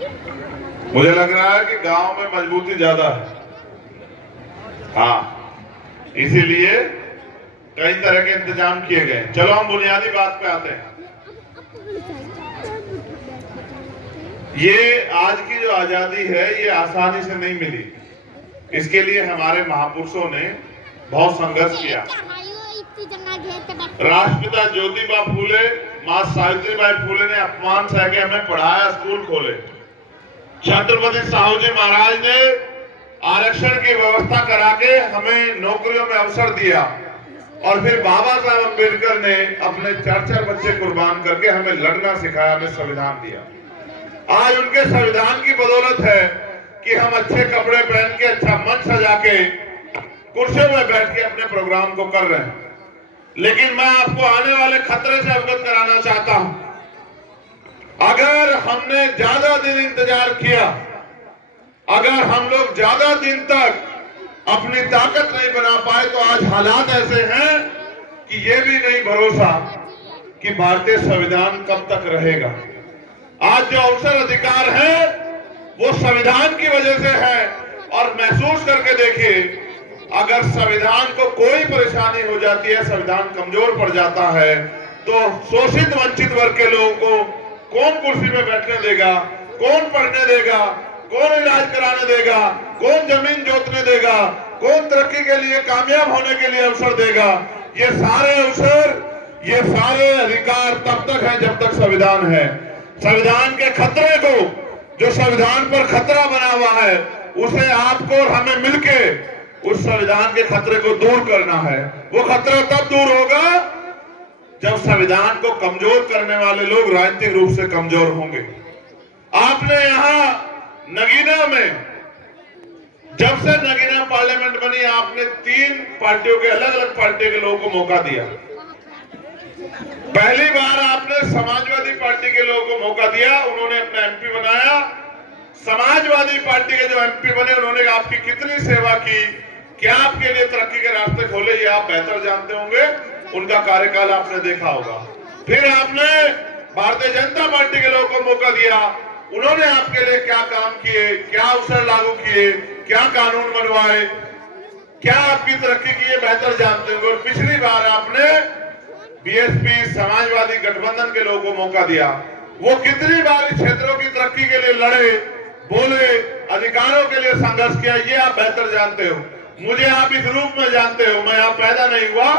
मुझे लग रहा है कि गांव में मजबूती ज्यादा है। हाँ, इसीलिए कई तरह के इंतजाम किए गए। चलो हम बुनियादी बात पे आते हैं। ये आज की जो आजादी है ये आसानी से नहीं मिली। इसके लिए हमारे महापुरुषों ने बहुत संघर्ष किया। राष्ट्रपिता ज्योतिबा फूले, मां सावित्रीबाई फूले ने अपमान सह के हमें पढ़ाया, स्कूल खोले। छत्रपति साहू जी महाराज ने आरक्षण की व्यवस्था करा के हमें नौकरियों में अवसर दिया। और फिर बाबा साहब अम्बेडकर ने अपने 4-4 बच्चे कुर्बान करके हमें लड़ना सिखाया, हमें संविधान दिया। आज उनके संविधान की बदौलत है कि हम अच्छे कपड़े पहन के, अच्छा मंच सजा के, कुर्सियों में बैठ के अपने प्रोग्राम को कर रहे हैं। लेकिन मैं आपको आने वाले खतरे से अवगत कराना चाहता हूं। अगर हमने ज्यादा दिन इंतजार किया, अगर हम लोग ज्यादा दिन तक अपनी ताकत नहीं बना पाए, तो आज हालात ऐसे हैं कि ये भी नहीं भरोसा कि भारतीय संविधान कब तक रहेगा। आज जो अवसर अधिकार है वो संविधान की वजह से है। और महसूस करके देखिए, अगर संविधान को कोई परेशानी हो जाती है, संविधान कमजोर पड़ जाता है, तो शोषित वंचित वर्ग के लोगों को कौन कुर्सी में बैठने देगा, कौन पढ़ने देगा, कौन इलाज कराने देगा, कौन जमीन जोतने देगा, कौन तरक्की के लिए, कामयाब होने के लिए अवसर देगा। ये सारे अवसर, ये सारे अधिकार तब तक है जब तक संविधान है। संविधान के खतरे को, जो संविधान पर खतरा बना हुआ है, उसे आपको और हमें मिलके उस संविधान के खतरे को दूर करना है। वो खतरा तब दूर होगा जब संविधान को कमजोर करने वाले लोग राजनीतिक रूप से कमजोर होंगे। आपने यहां नगीना में, जब से नगीना पार्लियामेंट बनी, आपने 3 पार्टियों के, अलग अलग पार्टियों के लोगों को मौका दिया। पहली बार आपने समाजवादी पार्टी के लोगों को मौका दिया, उन्होंने अपना एमपी बनाया। समाजवादी पार्टी के जो एमपी बने, उन्होंने आपकी कितनी सेवा की, क्या आपके लिए तरक्की के रास्ते खोले, ये आप बेहतर जानते होंगे। उनका कार्यकाल आपने देखा होगा। फिर आपने भारतीय जनता पार्टी के लोगों को मौका दिया, उन्होंने आपके लिए क्या काम किए, क्या अवसर लागू किए, क्या कानून बनवाए, क्या आपकी तरक्की की, ये बेहतर जानते होंगे। और पिछली बार आपने बीएसपी, समाजवादी गठबंधन के लोगों को मौका दिया। वो कितनी बार इस क्षेत्रों की तरक्की के लिए लड़े, बोले, अधिकारों के लिए संघर्ष किया, ये आप बेहतर जानते हो। मुझे आप इस रूप में जानते हो। मैं यहाँ पैदा नहीं हुआ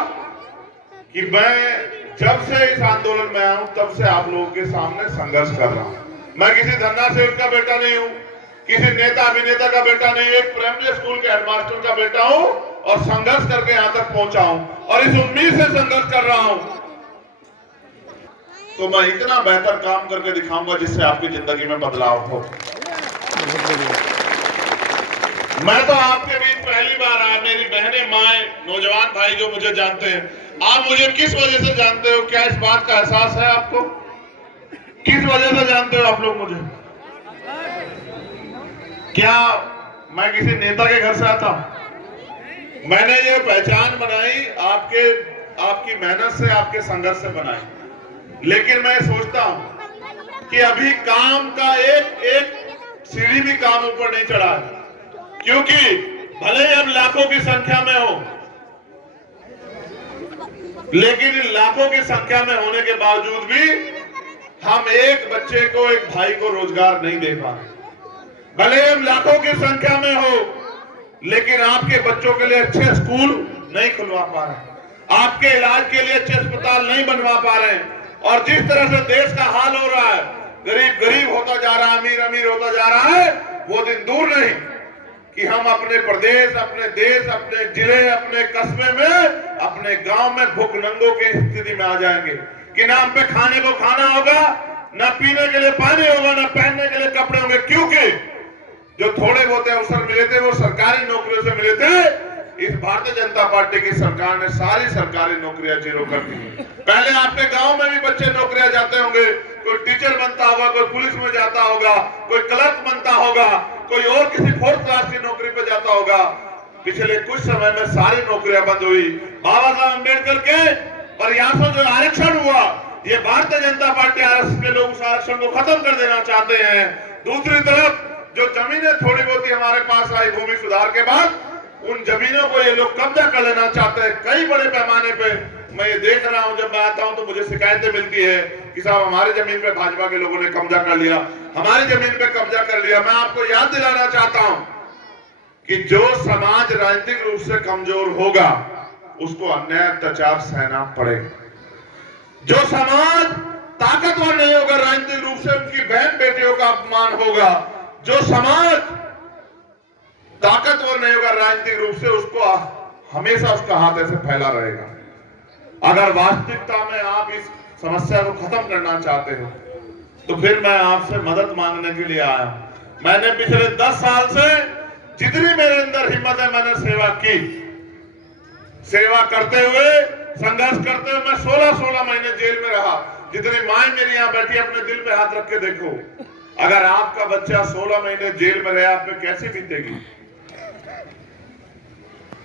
कि मैं जब से इस आंदोलन में आया हूं तब से आप लोगों के सामने संघर्ष कर रहा हूं। मैं किसी धन्ना सेवक का बेटा नहीं हूं, किसी नेता अभिनेता का बेटा नहीं, एक प्राइमरी स्कूल के हेडमास्टर का बेटा हूं और संघर्ष करके यहां तक पहुंचा हूं और इस उम्मीद से संघर्ष कर रहा हूं। तो मैं इतना बेहतर काम करके दिखाऊंगा जिससे आपकी जिंदगी में बदलाव हो। मैं तो आपके बीच पहली बार आया। मेरी बहनें, माएं, नौजवान भाई जो मुझे जानते हैं, आप मुझे किस वजह से जानते हो? क्या इस बात का एहसास है आपको? किस वजह से जानते हो आप लोग मुझे? क्या मैं किसी नेता के घर से आता हूं? मैंने ये पहचान बनाई आपकी मेहनत से, आपके संघर्ष से बनाई। लेकिन मैं सोचता हूं कि अभी काम का एक सीढ़ी भी काम ऊपर नहीं चढ़ा है, क्योंकि भले ही अब लाखों की संख्या में हो, लेकिन इन लाखों की संख्या में होने के बावजूद भी हम एक बच्चे को, एक भाई को रोजगार नहीं दे पा रहे। भले हम लाखों की संख्या में हो, लेकिन आपके बच्चों के लिए अच्छे स्कूल नहीं खुलवा पा रहे, आपके इलाज के लिए अच्छे अस्पताल नहीं बनवा पा रहे। और जिस तरह से देश का हाल हो रहा है, गरीब गरीब होता जा रहा है, अमीर अमीर होता जा रहा है, वो दिन दूर नहीं कि हम अपने प्रदेश, अपने देश, अपने जिले, अपने कस्बे में, अपने गांव में भूखनंगों की स्थिति में आ जाएंगे कि ना हम पे खाने को खाना होगा, ना पीने के लिए पानी होगा, ना पहनने के लिए कपड़े होंगे। क्योंकि जो थोड़े बहुत अवसर मिले थे वो सरकारी नौकरियों से मिले थे। इस भारतीय जनता पार्टी की सरकार ने सारी सरकारी नौकरियां जीरो कर दी। पहले आपके गांव में भी बच्चे नौकरियां जाते होंगे, कोई टीचर बनता होगा, कोई पुलिस में जाता होगा, कोई क्लर्क बनता होगा, कोई और किसी 4th क्लास की नौकरी पे जाता होगा। पिछले कुछ समय में सारी नौकरियां बंद हुई। बाबा साहब अम्बेडकर के प्रयासों जो आरक्षण हुआ, ये भारतीय जनता पार्टी आरएसएस के लोग उस आरक्षण को खत्म कर देना चाहते हैं। दूसरी तरफ जो जमीनें थोड़ी बहुत ही हमारे पास आई भूमि सुधार के बाद, उन जमीनों को ये लोग कब्जा कर लेना चाहते हैं कई बड़े पैमाने पे। मैं ये देख रहा हूं, जब मैं आता हूं तो मुझे शिकायतें मिलती है कि साहब हमारी जमीन पे भाजपा के लोगों ने कब्जा कर लिया, हमारी जमीन पे कब्जा कर लिया। मैं आपको याद दिलाना चाहता हूं कि जो समाज राजनीतिक रूप से कमजोर होगा उसको अन्याय अत्याचार सहना पड़ेगा। जो समाज ताकतवर नहीं होगा राजनीतिक रूप से, उनकी बहन बेटियों का अपमान होगा। जो समाज ताकतवर नहीं होगा राजनीतिक रूप से, उसको हमेशा उसका हाथ ऐसे फैला रहेगा। अगर वास्तविकता में आप इस समस्या को खत्म करना चाहते हो तो फिर मैं आपसे मदद मांगने के लिए आया। मैंने पिछले 10 साल से जितनी मेरे अंदर हिम्मत है मैंने सेवा की। सेवा करते हुए, संघर्ष करते हुए मैं 16 महीने जेल में रहा। जितनी माएं मेरी यहां बैठी, अपने दिल पे हाथ रख के देखो, अगर आपका बच्चा 16 महीने जेल में रहे, आप पे कैसी बीतेगी?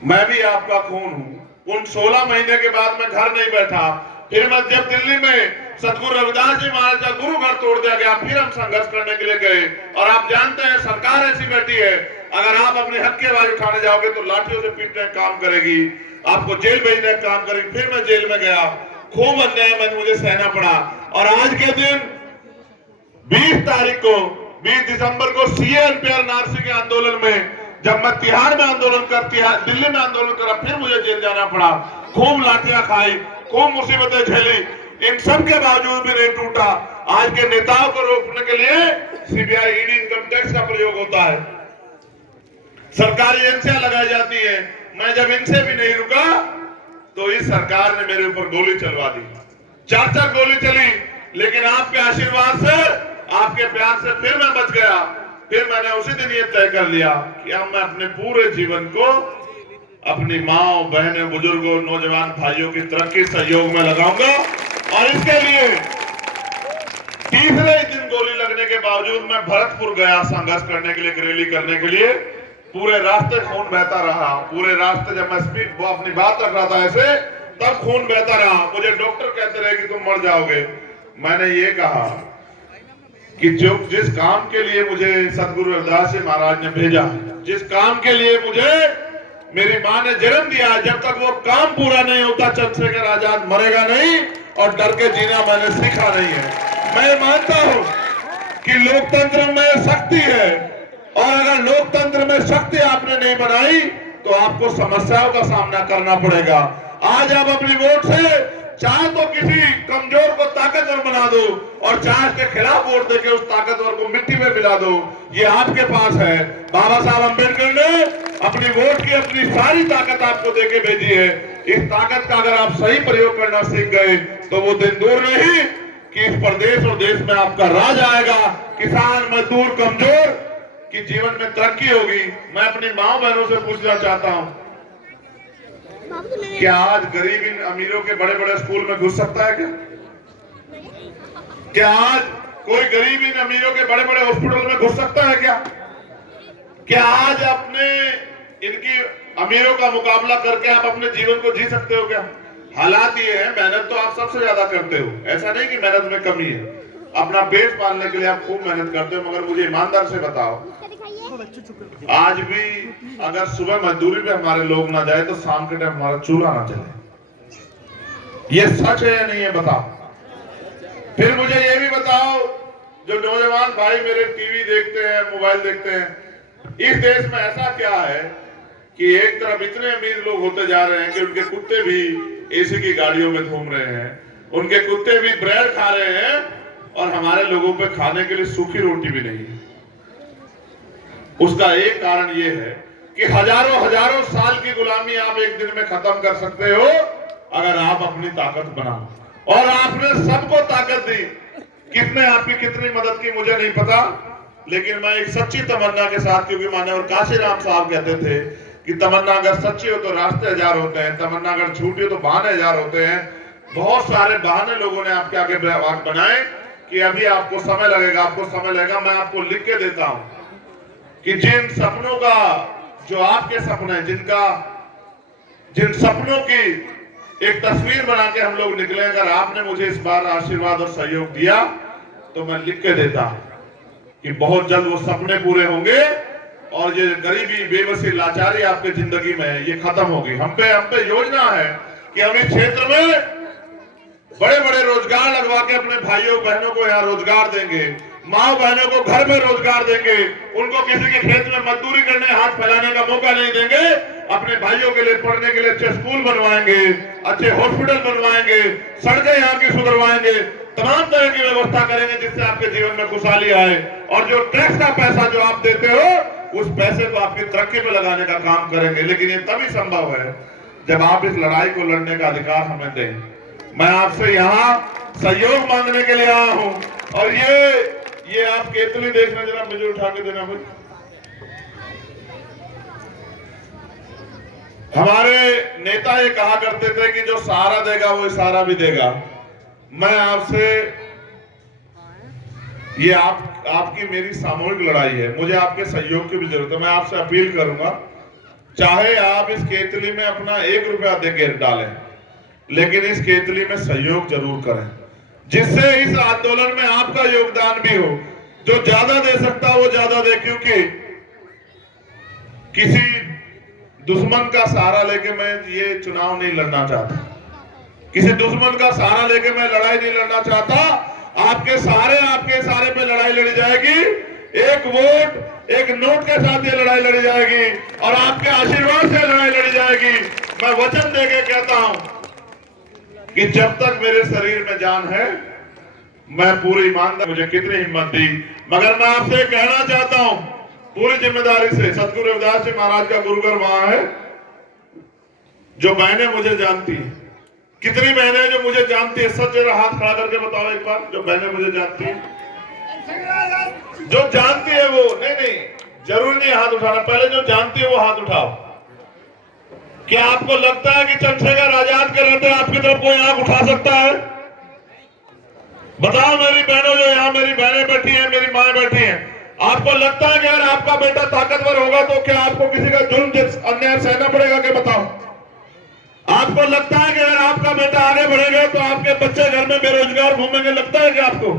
मैं भी आपका खून हूं। उन 16 महीने के बाद मैं घर नहीं बैठा। फिर मैं जब दिल्ली में सतगुरु रविदास जी महाराज का गुरु घर तोड़ दिया गया, फिर हम संघर्ष करने के लिए गए। और आप जानते हैं सरकार ऐसी बैठी है, अगर आप अपने हक की आवाज उठाने जाओगे तो लाठियों से पीटने का काम करेगी, आपको जेल भेजने का काम करेगी। फिर मैं जेल में गया, खूब अन्याय मैंने मुझे सहना पड़ा। और आज के दिन 20 दिसंबर को सीए एनपीआर नारसी के आंदोलन में जब मैं तिहाड़ में आंदोलन दिल्ली में आंदोलन करा, फिर मुझे जेल जाना पड़ा। खूब लाठियां खाई, खूब मुसीबतें झेली, इन सब के बावजूद भी नहीं टूटा। आज के नेताओं को रोकने के लिए सीबीआई, ईडी, इनकम टैक्स का प्रयोग होता है, सरकारी एजेंसियां लगाई जाती है। मैं जब इनसे भी नहीं रुका तो इस सरकार ने मेरे ऊपर गोली चलवा दी। 4 गोली चली, लेकिन आपके आशीर्वाद से, आपके प्यार से फिर मैं बच गया। फिर मैंने उसी दिन ये तय कर लिया कि अब मैं अपने पूरे जीवन को अपनी माँ, बहनें, बुजुर्गों, नौजवान भाइयों की तरक्की सहयोग में लगाऊंगा। और इसके लिए तीसरे दिन गोली लगने के बावजूद मैं भरतपुर गया संघर्ष करने के लिए, रैली करने के लिए। पूरे रास्ते खून बहता रहा, पूरे रास्ते जब मैं वो अपनी बात रख रहा था ऐसे, तब खून बहता रहा। मुझे डॉक्टर कहते रहे कि तुम मर जाओगे। मैंने ये कहा कि जिस काम के लिए मुझे सतगुरु रविदास जी महाराज ने भेजा, जिस काम के लिए मुझे मेरी मां ने जन्म दिया, जब तक वो काम पूरा नहीं होता चंद्रशेखर आजाद मरेगा नहीं। और डर के जीना मैंने सीखा नहीं है। मैं मानता हूं कि लोकतंत्र में शक्ति है, और अगर लोकतंत्र में शक्ति आपने नहीं बनाई तो आपको समस्याओं का सामना करना पड़ेगा। आज आप अपनी वोट से चाहे तो किसी कमजोर को ताकतवर बना दो, और चाहे उसके खिलाफ वोट देके उस ताकतवर को मिट्टी में मिला दो, ये आपके पास है। बाबा साहब अम्बेडकर ने अपनी वोट की अपनी सारी ताकत आपको देके भेजी है। इस ताकत का अगर आप सही प्रयोग करना सीख गए तो वो दिन दूर नहीं कि इस प्रदेश और देश में आपका राज आएगा। किसान, मजदूर, कमजोर की जीवन में तरक्की होगी। मैं अपनी माँ बहनों से पूछना चाहता हूँ, क्या आज गरीब इन अमीरों के बड़े बड़े स्कूल में घुस सकता है? क्या आज कोई गरीब इन अमीरों के बड़े बड़े हॉस्पिटल में घुस सकता है? क्या आज अपने इनकी अमीरों का मुकाबला करके आप अपने जीवन को जी सकते हो? क्या हालात ये है, मेहनत तो आप सबसे ज्यादा करते हो, ऐसा नहीं कि मेहनत में कमी है। अपना पेट पालने के लिए आप खूब मेहनत करते हो, मगर मुझे ईमानदार से बताओ, आज भी अगर सुबह मजदूरी पे हमारे लोग ना जाए तो शाम के टाइम हमारा चूल्हा ना चले। ये सच है या नहीं है बताओ। फिर मुझे ये भी बताओ, जो नौजवान भाई मेरे टीवी देखते हैं, मोबाइल देखते हैं, इस देश में ऐसा क्या है कि एक तरफ इतने अमीर लोग होते जा रहे हैं कि उनके कुत्ते भी एसी की गाड़ियों में घूम रहे हैं, उनके कुत्ते भी ब्रेड खा रहे हैं, और हमारे लोगों पे खाने के लिए सूखी रोटी भी नहीं है। उसका एक कारण यह है कि हजारों साल की गुलामी आप एक दिन में खत्म कर सकते हो अगर आप अपनी ताकत बनाओ। और आपने सबको ताकत दी। किसने आपकी कितनी मदद की मुझे नहीं पता, लेकिन मैं एक सच्ची तमन्ना के साथ, क्योंकि मान्यवर काशीराम साहब कहते थे कि तमन्ना अगर सच्ची हो तो रास्ते हजार होते हैं, तमन्ना अगर झूठी हो तो बहाने हजार होते हैं। बहुत सारे बहाने लोगों ने आपके आगे बनाए कि अभी आपको समय लगेगा, आपको समय लगेगा। मैं आपको लिख के देता हूं कि जिन सपनों का, जो आपके सपने, जिन सपनों की एक तस्वीर बना के हम लोग निकले। अगर आपने मुझे इस बार आशीर्वाद और सहयोग दिया तो मैं लिख के देता कि बहुत जल्द वो सपने पूरे होंगे और ये गरीबी, बेबसी, लाचारी आपके जिंदगी में है, ये खत्म होगी। हम पे योजना है कि हम इस क्षेत्र में बड़े बड़े रोजगार लगवा के अपने भाइयों बहनों को यहाँ रोजगार देंगे, माँ बहनों को घर में रोजगार देंगे, उनको किसी के खेत में मजदूरी करने, हाथ फैलाने का मौका नहीं देंगे। अपने भाइयों के लिए पढ़ने के लिए अच्छे स्कूल बनवाएंगे, अच्छे हॉस्पिटल बनवाएंगे, सड़कें यहाँ की सुधरवाएंगे, तमाम तरह की व्यवस्था करेंगे जिससे आपके जीवन में खुशहाली आए। और जो टैक्स का पैसा जो आप देते हो उस पैसे को आपकी तरक्की में लगाने का काम करेंगे। लेकिन ये तभी संभव है जब आप इस लड़ाई को लड़ने का अधिकार हमें दें। मैं आपसे यहाँ सहयोग मांगने के लिए आया हूँ। और ये आप केतली देखना, जरा मुझे उठा के देना भाई। हमारे नेता ये कहा करते थे कि जो सहारा देगा वो इशारा भी देगा। मैं आपसे, ये आपकी मेरी सामूहिक लड़ाई है, मुझे आपके सहयोग की भी जरूरत है। मैं आपसे अपील करूंगा, चाहे आप इस केतली में अपना 1 रुपया देके डालें, लेकिन इस केतली में सहयोग जरूर करें, जिससे इस आंदोलन में आपका योगदान भी हो। जो ज्यादा दे सकता है वो ज्यादा दे, क्योंकि किसी दुश्मन का सहारा लेके मैं ये चुनाव नहीं लड़ना चाहता, किसी दुश्मन का सहारा लेके मैं लड़ाई नहीं लड़ना चाहता। आपके सहारे पे लड़ाई लड़ी जाएगी। एक वोट, एक नोट के साथ ये लड़ाई लड़ी जाएगी और आपके आशीर्वाद से लड़ाई लड़ी जाएगी। मैं वचन देके कहता हूं कि जब तक मेरे शरीर में जान है मैं पूरी ईमानदारी, मुझे कितनी हिम्मत दी, मगर मैं आपसे कहना चाहता हूं पूरी जिम्मेदारी से, सतगुरु रविदास जी महाराज का गुरुघर वहां है। जो बहनें मुझे जानती है, कितनी बहनें जो मुझे जानती है, सच जरा हाथ खड़ा करके बताओ एक बार। जो बहनें मुझे जानती है, जो जानती है वो, नहीं जरूरी नहीं हाथ उठाना, पहले जो जानती है वो हाथ उठाओ। क्या आपको लगता है कि चंद्रशेखर आजाद के रहते आपकी तरफ कोई आंख उठा सकता है? बताओ मेरी बहनों, जो यहाँ मेरी बहनें बैठी हैं, मेरी माएं बैठी हैं, आपको लगता है कि अगर आपका बेटा ताकतवर होगा तो क्या आपको किसी का जुल्म अन्याय सहना पड़ेगा? क्या बताओ? आपको लगता है कि अगर आपका बेटा आगे बढ़ेगा तो आपके बच्चे घर में बेरोजगार घूमेंगे? लगता है कि आपको?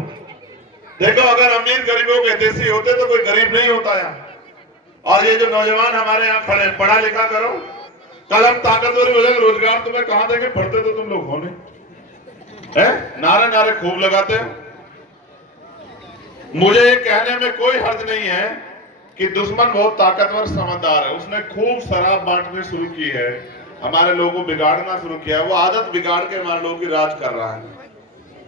देखो, अगर अमीर गरीबों के देसी होते तो कोई गरीब नहीं होता यहाँ। और ये जो नौजवान हमारे यहाँ खड़े, पढ़ा लिखा करो, कल हम ताकतवर हो जाएंगे, रोजगार तुम्हें कहां देंगे? पढ़ते तो तुम लोग हो नहीं है, नारे खूब लगाते हो। मुझे ये कहने में कोई हर्ज नहीं है कि दुश्मन बहुत ताकतवर समझदार है, उसने खूब शराब बांटनी शुरू की है, हमारे लोगों को बिगाड़ना शुरू किया, वो आदत बिगाड़ के हमारे लोगों की राज कर रहा है।